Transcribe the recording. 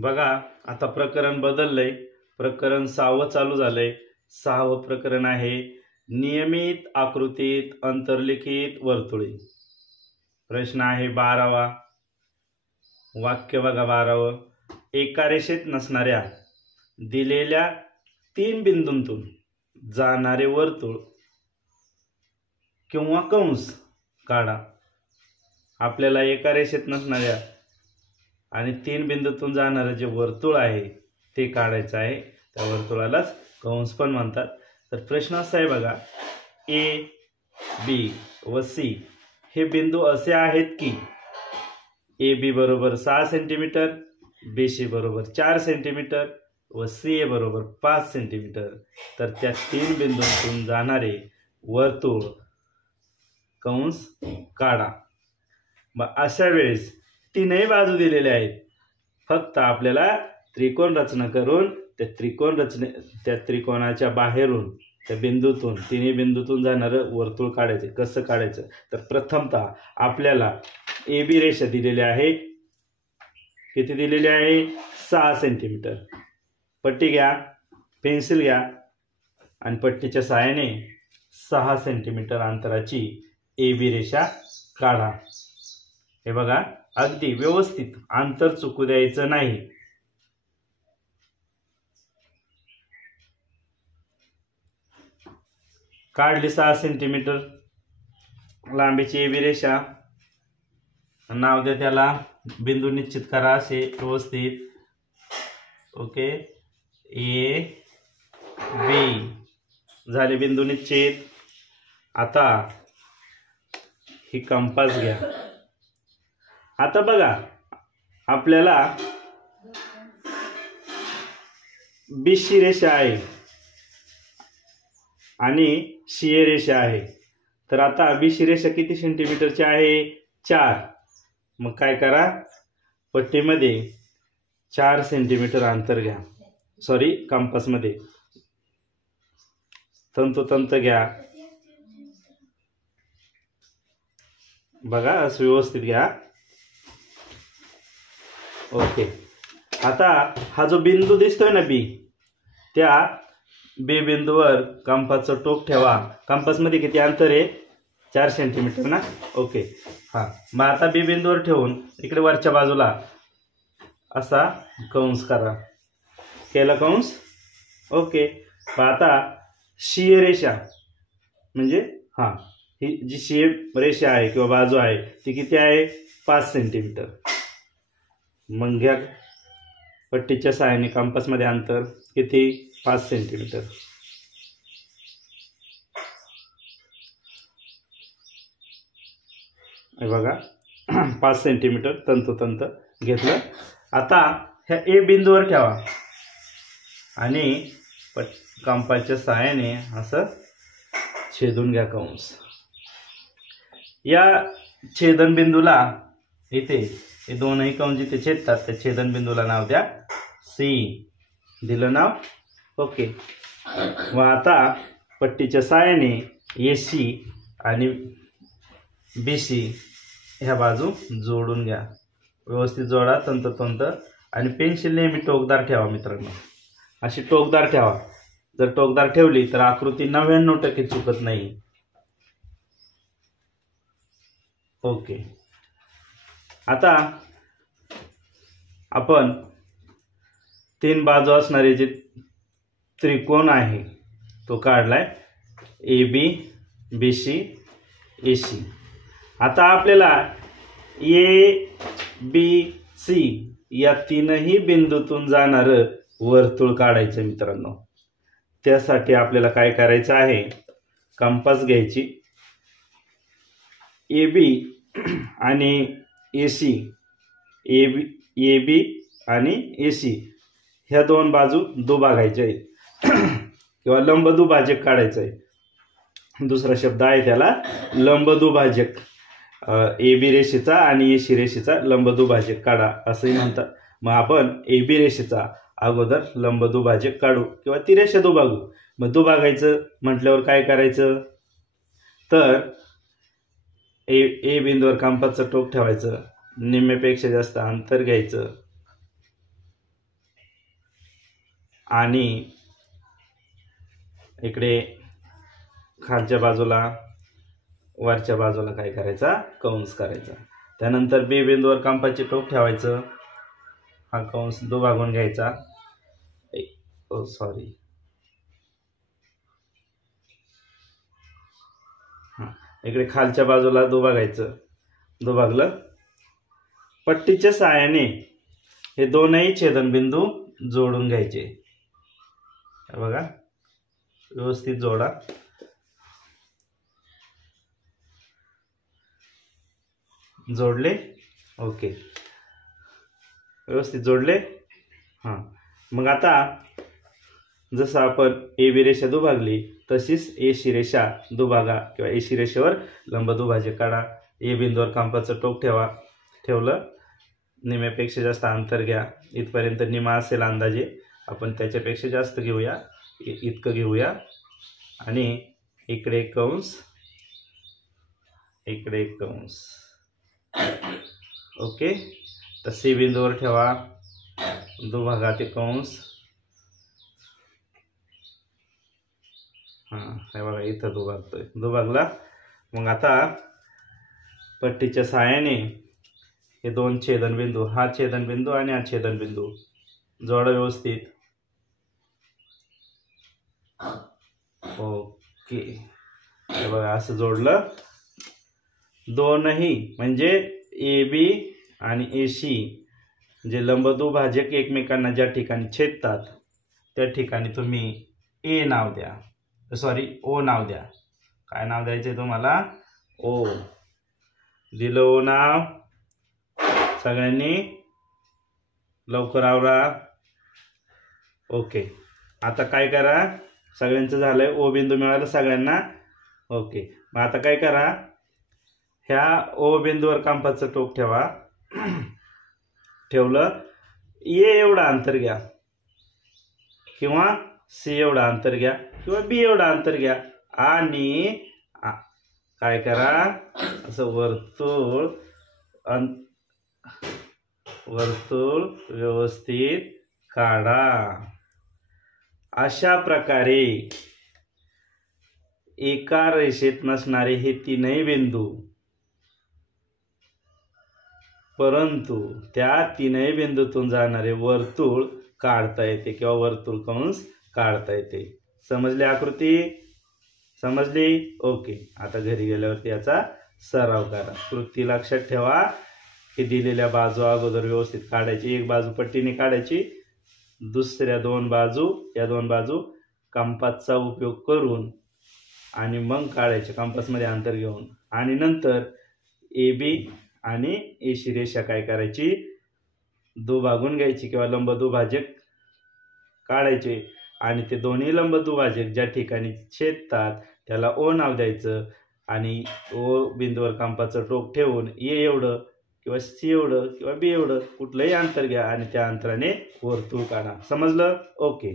बघा आता प्रकरण बदललंय. प्रकरण 6वं चालू झालंय. 6वं प्रकरण आहे नियमित आकृतीत अंतर्लिखित वर्तुळे. प्रश्न आहे 12वा. वाक्य बघा 12वं. एका रेषेत नसणाऱ्या दिलेल्या 3 बिंदूंतून जाणारे वर्तुळ किंवा कंस काढा. आपल्याला एका रेषेत नसणाऱ्या आणि 3 बिंदूतून जाणारे जे वर्तुळ आहे ते काढायचं आहे. त्या वर्तुळालाच कंस पण म्हणतात. तर प्रश्न असा आहे बघा, ए, बी व सी हे बिंदू असे आहेत की ए बी बरोबर 6 सेंटीमीटर, बी सी बरोबर 4 सेंटीमीटर व सी ए बरोबर 5 सेंटीमीटर. तर त्या 3 बिंदूंतून जाणारे वर्तुळ कंस काढा. मग अशा वेळेस 3ही बाजू दिलेल्या आहेत. फक्त आपल्याला त्रिकोण रचना करून त्या त्रिकोणाच्या बाहेरून त्या बिंदूतून 3ही बिंदूतून जाणारं वर्तुळ काढायचं. कसं काढायचं तर प्रथमतः आपल्याला ए बी रेषा दिलेली आहे. किती दिलेली आहे? 6 सेंटीमीटर. पट्टी घ्या, पेन्सिल घ्या आणि पट्टीच्या सहाय्याने 6 सेंटीमीटर अंतराची ए बी रेषा काढा. हे बघा अगदी व्यवस्थित, अंतर चुकू द्यायचं नाही. काढली 6 सेंटीमीटर लांबीची ए बी रेषा. नाव द्या त्याला, बिंदू निश्चित करा असे व्यवस्थित. ओके, ए बी झाले बिंदू निश्चित. आता ही कंपास घ्या. आता बघा आपल्याला बीसी रेषा आहे आणि सीए रेषा आहे. तर आता बीसी रेषा किती सेंटीमीटरची आहे? 4. मग काय करा, पट्टीमध्ये 4 सेंटीमीटर अंतर घ्या. सॉरी, कंपासमध्ये तंतोतंत घ्या. बघा असं व्यवस्थित घ्या. ओके, आता हा जो बिंदू दिसतोय ना बी, त्या बी बिंदूवर कंपासचं टोक ठेवा. कंपासमध्ये किती अंतर आहे? 4 सेंटीमीटर ना. ओके, हां. मग आता बी बिंदूवर ठेवून इकडे वरच्या बाजूला असा कंस करा. केला कंस? ओके. आता सीए रेषा म्हणजे हां, ही जी सीए रेषा आहे किंवा बाजू आहे ती किती आहे? 5 सेंटीमीटर. मग घ्या पट्टीच्या सहाय्याने कंपासमध्ये अंतर किती? 5 सेंटीमीटर. हे बघा 5 सेंटीमीटर तंतोतंत घेतलं. आता ह्या ए बिंदूवर ठेवा आणि कंपासच्या सहाय्याने असं छेदून घ्या कंस. या छेदन बिंदूला इथे हे दोनही कंस जिथे छेदतात त्या छेदन बिंदूला नाव द्या सी. दिलं नाव? ओके. व आता पट्टीच्या सहाय्याने ए सी आणि बी सी ह्या बाजू जोडून घ्या. व्यवस्थित जोडा तंतोतंत. आणि पेन्सिल नेहमी टोकदार ठेवा मित्रांनो, अशी टोकदार ठेवा. जर टोकदार ठेवली तर आकृती 99% चुकत नाही. ओके. आता आपण 3 बाजू असणारे जे त्रिकोण आहे तो काढलाय, A B, B C, A C. आता आपल्याला ए बी सी या 3ही बिंदूतून जाणारं वर्तुळ काढायचं मित्रांनो. त्यासाठी आपल्याला काय करायचं आहे, कंपास घ्यायची. ए बी आणि ए सी, ए बी आणि ए सी ह्या 2 बाजू दुभागायच्या आहेत किंवा लंब दुभाजक काढायचं आहे. दुसरा शब्द आहे त्याला लंब दुभाजक. ए बी रेषेचा आणि ए सी रेषेचा लंब दुभाजक काढा असंही म्हणतात. मग आपण ए बी रेषेचा अगोदर लंब दुभाजक काढू किंवा ती रेषा दुभागू. मग दुभागायचं म्हटल्यावर काय करायचं तर ए बिंदूवर कंपासचं टोक ठेवायचं. निम्म्यापेक्षा जास्त अंतर घ्यायचं. आणि इकडे खालच्या बाजूला वरच्या बाजूला काय करायचा, कंस करायचा. त्यानंतर बी बिंदूवर कंपाचे टोक ठेवायचं. हा कंस दुभागून घ्यायचा. सॉरी, इकडे खालच्या बाजूला दुभागायचं. दुभागलं. पट्टीच्या सहाय्याने हे दोनही छेदनबिंदू जोडून घ्यायचे. बघा, व्यवस्थित जोडा. जोडले. ओके, व्यवस्थित जोडले. हां, मग आता जसं आपण ए बी रेषा दुभागली तशीच ए शी रेषा दुभागा किंवा ए शी रेषेवर लंब दुभाजक काढा. ए बिंदूवर कंपाचं टोक ठेवलं. निम्यापेक्षा जास्त अंतर घ्या. इथपर्यंत निमा असेल अंदाजे, आपण त्याच्यापेक्षा जास्त घेऊया, इतकं घेऊया. आणि इकडे कंस, इकडे कंस. ओके, तर सी बिंदूवर ठेवा दुभागा ते कंस. हां, हे बघा इथं दुभागतोय. दुभागला. मग आता पट्टीच्या सहाय्याने हे दोन छेदनबिंदू, हा छेदनबिंदू आणि हा छेदनबिंदू जोडा व्यवस्थित. ओके, हे बघा असं जोडलं. दोनही म्हणजे ए बी आणि ए सी जे लंबदुभाजक एकमेकांना ज्या ठिकाणी छेदतात त्या ठिकाणी तुम्ही ए नाव द्या, सॉरी ओ नाव द्या. काय नाव द्यायचे तुम्हाला? ओ. दिलं ओ नाव. सगळ्यांनी लवकर आवरा. ओके, आता काय करा, सगळ्यांचं झालंय, ओ बिंदू मिळाला सगळ्यांना. ओके, मग आता काय करा, ह्या ओ बिंदूवर कंपाचं टोक ठेवा. ठेवलं. ए एवढं अंतर घ्या किंवा सी एवढं अंतर घ्या किंवा बी एवढं अंतर घ्या आणि काय करा, असं वर्तुळ व्यवस्थित काढा. अशा प्रकारे एका रेषेत नसणारे हे तीनही बिंदू, परंतु त्या तीनही बिंदूतून जाणारे वर्तुळ काढता येते किंवा वर्तुळ कंस काढता येते. समजली आकृती? समजली? ओके, आता घरी गेल्यावरती याचा सराव करा. कृती लक्षात ठेवा की दिलेल्या बाजू अगोदर व्यवस्थित काढायची. एक बाजू पट्टीने काढायची, दुसऱ्या दोन बाजू, या दोन बाजू कंपासचा उपयोग करून आणि मग काढायचे कंपासमध्ये अंतर घेऊन. आणि नंतर ए बी आणि ए शी रेषा काय करायची, दुभागून घ्यायची किंवा लंब दुभाजक काढायचे. आणि ते दोन्ही लंब दुभाजक ज्या ठिकाणी छेदतात त्याला ओ नाव द्यायचं. आणि ओ बिंदूवर कंपाचं टोक ठेवून ए एवढं किंवा सी एवढं किंवा बी एवढं कुठलंही अंतर घ्या आणि त्या अंतराने वर्तुळ काढा. समजलं? ओके.